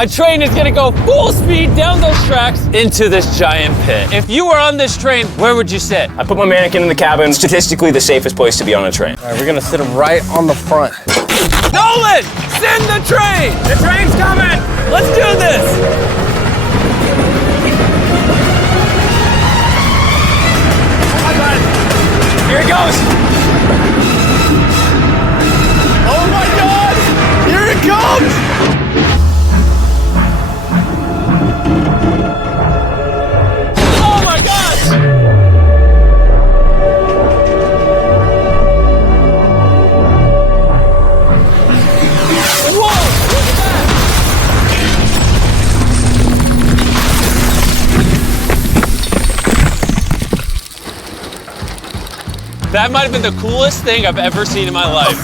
A train is gonna go full speed down those tracks into this giant pit. If you were on this train, where would you sit? I put my mannequin in the cabin. Statistically, the safest place to be on a train. All right, we're gonna sit him right on the front. Nolan, send the train! The train's coming! Let's do this! Here it goes! Oh my God! Here it comes! Oh my gosh! Whoa! Look at that! That might have been the coolest thing I've ever seen in my life.